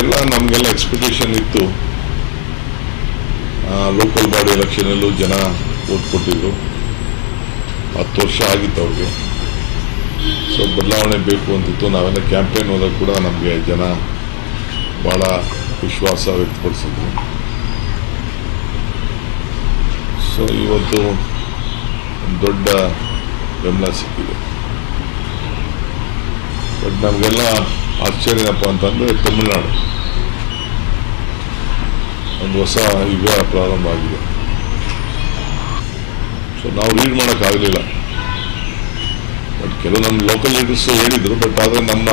ಎಲ್ಲ ನಮಗೆಲ್ಲ ಎಕ್ಸ್ಪೆಕ್ಟೇಷನ್ ಇತ್ತು. ಲೋಕಲ್ ಬಾಡಿ ಎಲೆಕ್ಷನಲ್ಲೂ ಜನ ಓಟ್ ಕೊಟ್ಟಿದ್ರು. 10 ವರ್ಷ ಆಗಿತ್ತು ಅವ್ರಿಗೆ. ಸೊ ಬದಲಾವಣೆ ಬೇಕು ಅಂತಿತ್ತು. ನಾವೆಲ್ಲ ಕ್ಯಾಂಪೇನ್ ಹೋದಾಗ ಕೂಡ ನಮಗೆ ಜನ ಭಾಳ ವಿಶ್ವಾಸ ವ್ಯಕ್ತಪಡಿಸಿದ್ರು. ಸೊ ಇವತ್ತು ದೊಡ್ಡ ಬೆಂಬಲ ಸಿಕ್ಕಿದೆ. ಬಟ್ ನಮಗೆಲ್ಲ ಆಶ್ಚರ್ಯ ಏನಪ್ಪ ಅಂತಂದರೆ ತಮಿಳುನಾಡು ಒಂದು ಹೊಸ ಯುಗ ಪ್ರಾರಂಭ ಆಗಿದೆ. ಸೊ ನಾವು ರೀಡ್ ಮಾಡೋಕ್ಕಾಗಲಿಲ್ಲ. ಬಟ್ ಕೆಲವು ನಮ್ಮ ಲೋಕಲ್ ಲೀಡರ್ಸ್ ಹೇಳಿದರು. ಬಟ್ ಆದರೆ ನಮ್ಮ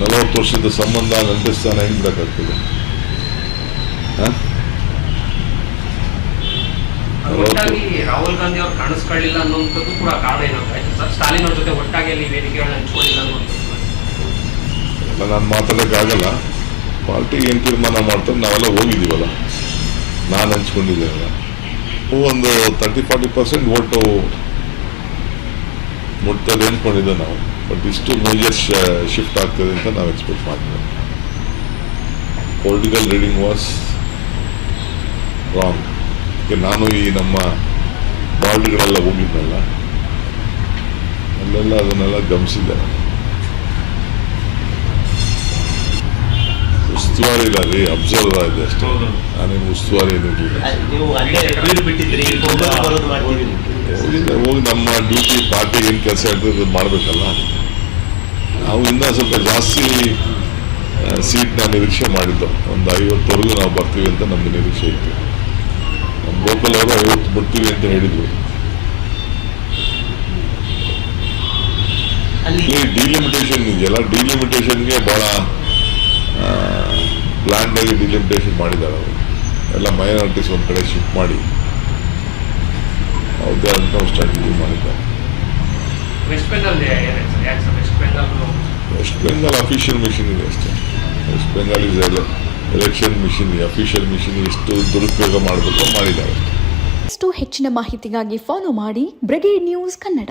40 ವರ್ಷದ ಸಂಬಂಧ ನಂಟಿಸ್ತಾನೆ ಹೆಂಗೆ ಬಿಡೋಕ್ಕಾಗ್ತದೆ? ರಾಹುಲ್ ಗಾಂಧಿ ಅವ್ರು ಕಾಣಿಸ್ಕೊಳ್ಳಿಲ್ಲ ಅನ್ನೋಂಥದ್ದು ಕೂಡ ಕಾರಣ ಏನಾಗ್ತಾ ಸ್ಟಾಲಿನ್ ಅವ್ರ ಜೊತೆ ಒಟ್ಟಾಗಿ ಅಲ್ಲಿ ವೇದಿಕೆಗಳನ್ನ ಹಂಚ್ಕೊಂಡಿಲ್ಲ ಅನ್ನೋಂಥದ್ದು ಎಲ್ಲ ನಾನು ಮಾತಾಡೋಕ್ಕಾಗಲ್ಲ. ಪಾರ್ಟಿ ಏನು ತೀರ್ಮಾನ ಮಾಡ್ತಾರೆ ನಾವೆಲ್ಲ ಹೋಗಿದ್ದೀವಲ್ಲ, ನಾನು ಹಂಚ್ಕೊಂಡಿದ್ದೇನಲ್ಲ. ಒಂದು 30-40% ಓಟು ಮುಟ್ತದೆ ಅಂದ್ಕೊಂಡಿದ್ದೆ ನಾವು. ಬಟ್ ಇಷ್ಟು ಮೇಜರ್ ಶಿಫ್ಟ್ ಆಗ್ತದೆ ಅಂತ ನಾವು ಎಕ್ಸ್ಪೆಕ್ಟ್ ಮಾಡ್ತೀವಿ. Political reading was wrong. ನಾನು ಈ ನಮ್ಮ ಬಾರ್ಡ್ಗಳೆಲ್ಲ ಹೋಗಿದ್ನಲ್ಲ, ಅಲ್ಲೆಲ್ಲ ಅದನ್ನೆಲ್ಲ ಗಮನಿಸಿದ್ದೆ. ಉಸ್ತುವಾರಿ ಇಲ್ಲ ರೀ, ಅಬ್ಸರ್ವರ್ ಆಗಿದೆ ಅಷ್ಟೇ. ನಾನೇನು ಉಸ್ತುವಾರಿ ಏನಿರಲಿಲ್ಲ. ಹೋಗಿ ನಮ್ಮ ಡ್ಯೂಟಿ ಪಾರ್ಟಿ ಏನು ಕೆಲಸ ಇರ್ತದೆ ಮಾಡಬೇಕಲ್ಲ. ನಾವು ಇನ್ನೂ ಸ್ವಲ್ಪ ಜಾಸ್ತಿ ಸೀಟ್ನ ನಿರೀಕ್ಷೆ ಮಾಡಿದ್ದು. ಒಂದು 50ವರೆಗೂ ನಾವು ಬರ್ತೀವಿ ಅಂತ ನಮ್ಮದು ನಿರೀಕ್ಷೆ ಇತ್ತು. ನಮ್ಮ ಲೋಕಲ್ ಅವರು 50 ಬಿಡ್ತೀವಿ ಅಂತ ಹೇಳಿದ್ರು. ಅಲ್ಲಿ ಡಿಲಿಮಿಟೇಷನ್ ಇದೆಯಲ್ಲ, ಡಿಲಿಮಿಟೇಷನ್ಗೆ ಭಾಳ ಪ್ಲ್ಯಾನ್ಡ್ ಆಗಿ ಡಿಲಿಮಿಟೇಷನ್ ಮಾಡಿದ್ದಾರೆ ಅವರು. ಎಲ್ಲ ಮೈನಾರಿಟೀಸ್ ಒಂದು ಕಡೆ ಶಿಫ್ಟ್ ಮಾಡಿ ಅವ್ರದ್ದೇ ಅಂತ ಸ್ಟ್ರಾಟಜಿ ಮಾಡಿದ್ದಾರೆ. ವೆಸ್ಟ್ ಬೆಂಗಾಲ್ ಅಫಿಷಿಯಲ್ ಮಿಷನ್ ಇದೆ ಅಷ್ಟೇ. West Bengal is election mission, official mission ಎಷ್ಟು ದುರುಪಯೋಗ ಮಾಡಬೇಕು ಮಾಡಿದ್ದಾರೆ. ಹೆಚ್ಚಿನ ಮಾಹಿತಿಗಾಗಿ ಫಾಲೋ ಮಾಡಿ ಬ್ರಿಗೇಡ್ ನ್ಯೂಸ್ ಕನ್ನಡ.